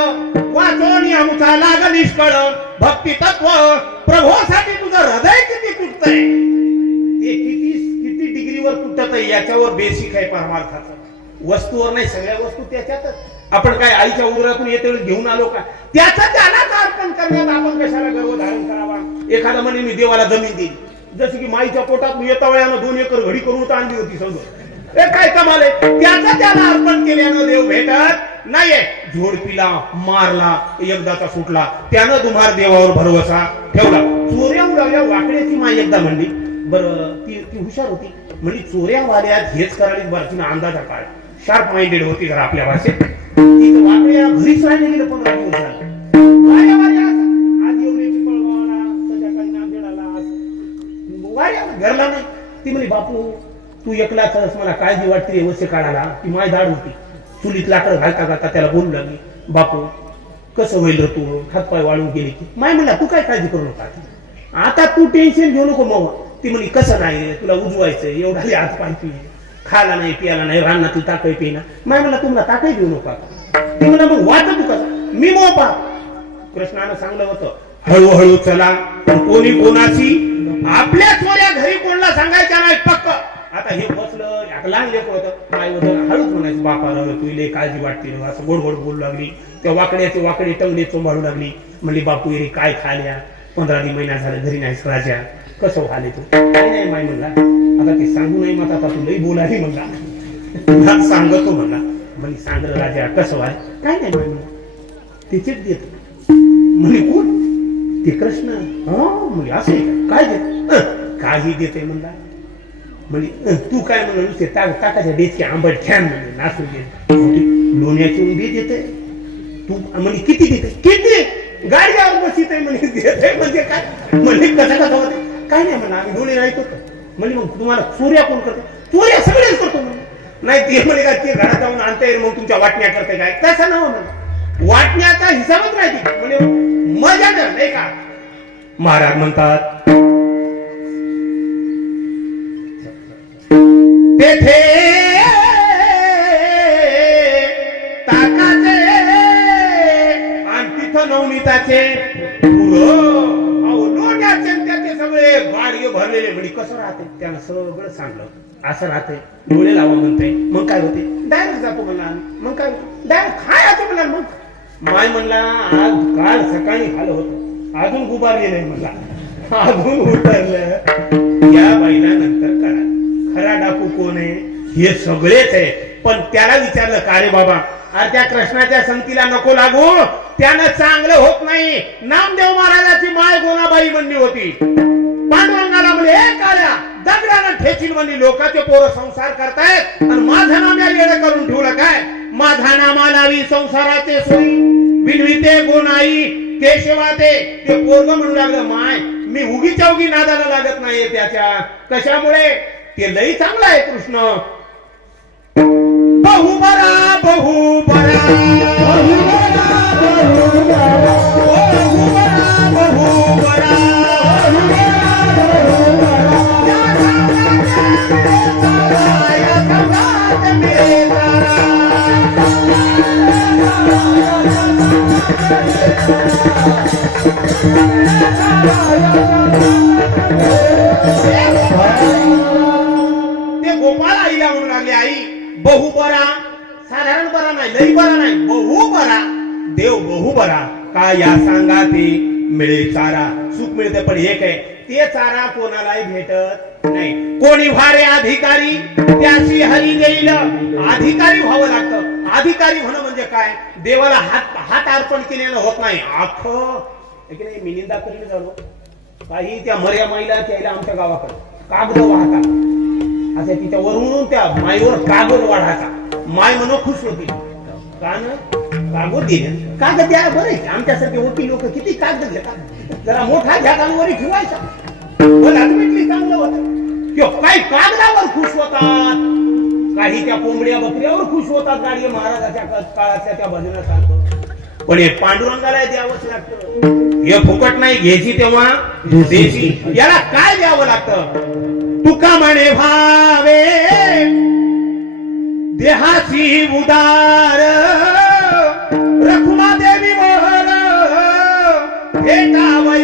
वाचोनी आमचा लाग निष्कळ भक्ती तत्व प्रभोसाठी तुझं हृदय किती तुटतंय. ते किती डिग्रीवर तुटत आहे याच्यावर बेसिक आहे परमार्थाचं. वस्तूवर नाही सगळ्या वस्तू त्याच्यातच. आपण काय आईच्या उदरातून येते घेऊन आलो का त्याचं त्यालाच अर्पण करण्यात आपण कशाला गर्व धारण करावा. एखादा म्हणे मी देवाला जमीन दिली जसं की माईच्या पोटात येता वयानं 2 एकर घडी करून आणली होती समजा काय कमाल आहे. त्याचं त्याला अर्पण केल्यानं देव भेटत नाहीये. झोडपीला मारला एकदाचा सुटला त्यानं तुम्हाला देवावर भरवसा ठेवला. चोऱ्या उडाल्या वाकड्याची माई एकदा म्हणली बरं ती हुशार होती म्हणजे चोऱ्या वाल्यात हेच करायला बरं तिनं अंदाजा काळ शार्प माइंडेड होती जरा आपल्या भाषेत. ती वाकड्या घरीच राहिले गेलं 15 दिवस झाले. घरला नाही. ती म्हणे बापू तू एकलाच मला काळजी वाटते वर्ष काढायला. ती माय दाड होती चुलीत लाकडं घालता घालता त्याला बोलू लागली बापू कसं होईल रे तू हातपाय वाळून गेली की. माय म्हणला तू काय काळजी करू नका आता तू टेन्शन घेऊ नको. मग ती म्हणे कसं नाही तुला उजवायचं एवढा हातपाय पी खायला नाही पियाला नाही रानातील ताकई पिना. माय म्हणला तुम्हाला ताकई घेऊ नका. ती म्हणला मग वाटत तू कसं मी मोपा. कृष्णानं सांगलं होतं हळूहळू चला कोणी कोणाची आपल्या चोऱ्या घरी कोणाला सांगायच्या नाही पक्क. आता हे बसलं लहान लेकर होतं माय वजन हळूच म्हणायचं बापा तुला काळजी वाटते असं गोड गोड बोलू लागली. त्या वाकडे टंगडे चोंबाळू लागली. म्हणली बापू रे काय खाल्या 15 महिना झाला घरी नाहीस राजा कसं व्हाले तू काय नाही माय म्हणला आता ते सांगू नाही मग आता तू लई बोलाली म्हणला तुला सांगतो म्हणला. म्हणे सांग रे राजा कसं आहे. काय नाही म्हणलं तिचेच देत. म्हणे कोण. ते कृष्ण. म्हणजे असे काय देत. काही देते म्हणला. म्हणजे तू काय म्हणलं नुसते ताकाच्या डेचके आंबट छान म्हणजे नाचू दे. लोण्याची उंडी देते तू. म्हणजे किती देते. किती गाडीवर बसित आहे म्हणे देते. म्हणजे काय म्हणजे कसं कसं होते. काय नाही म्हणा आम्ही दोन्ही राहत होतो. म्हणजे मग तुम्हाला चोऱ्या कोण करतो. चोऱ्या सगळेच करतो म्हणे. नाही ते म्हणे का ते घरात जाऊन आणता येईल मग तुमच्या वाटण्या करते काय. तसं नव्ह म्हणा. वाटण्याचा हिसाबच राहते म्हणजे मजा नाही का. महाराज म्हणतात तेथे ताकाचे आणि तिथं नवनीताचे लोण्याचे त्याचे सगळे गाडगे भरलेले. म्हणजे कसं राहते त्यानं सगळं सांगलं. असं राहते. डोळे लावा म्हणते. मग काय होते. डायरेक्ट जातो म्हणला. मग काय होतं डायरेक्ट खायचं म्हणला. मग माय म्हणला आज काल सकाळी खाल्लं होतं अजून गुबारले नाही म्हणला. अजून उतरलं. या बाईला नंतर कळा खरा डाकू कोण आहे. हे सगळेच आहे. पण त्याला विचारलं का रे बाबा अरे त्या कृष्णाच्या संगतीला नको लागू. त्यानं चांगलं होत नाही. नामदेव महाराजाची माय गोनाबाई म्हणली होती. पांडुरंगाला म्हणजे हे काळ्या दगडानं ठेचील म्हणली. लोकांचे पोरं संसार करतायत आणि माझं नाम या येडं करून ठेवलं काय. माझा नामा लावी संसाराचे सोयी विनविते गोनाई केशवा ते पोरग म्हणू लागलं. माय मी उगीच्या उगी नादाला लागत नाहीये त्याच्या. कशामुळे ते लई चांगला आहे कृष्ण. बहु बरा बहु बरा बहु बरा बहु बरा बहु बरा ते गोपाल आईला म्हणू लागले आई बहु बरा. साधारण बरा नाही लई बरा नाही बहु बरा. देव बहु बरा का या सांगा ते मिळे चारा. सुख मिळते पण एक आहे ते चारा कोणालाही भेटत नाही. कोणी भारे अधिकारी त्याशी हरी देईल. अधिकारी व्हावं लागतं. अधिकारी होणं म्हणजे काय देवाला हात अर्पण केल्यानं होत नाही. आख मी निंदा करील झालो काही त्या मर्या महिला त्याला आमच्या गावाकडे कागद वाहतात असे तिच्या वरून त्या माईवर कागद वाढायचा. माय म्हणून खुश होती. कागद दिले कागद द्या बरे. आमच्यासारखे मोठी लोक किती कागद घेतात. जरा मोठा घ्या वर ठेवायचा. चांगलं होतं. काही कागदावर खुश होतात. काही त्या कोंबड्या बकऱ्यावर खुश होतात. गाडी महाराजाच्या काळातल्या त्या भजनासारखं. पण हे पांडुरंगाला द्यावंच लागतं. हे फुकट नाही घ्यायची तेव्हा देशी. याला काय द्यावं लागतं. तुका म्हणे भावे देहाची उदार रखुमा देवी मोहर भेटावं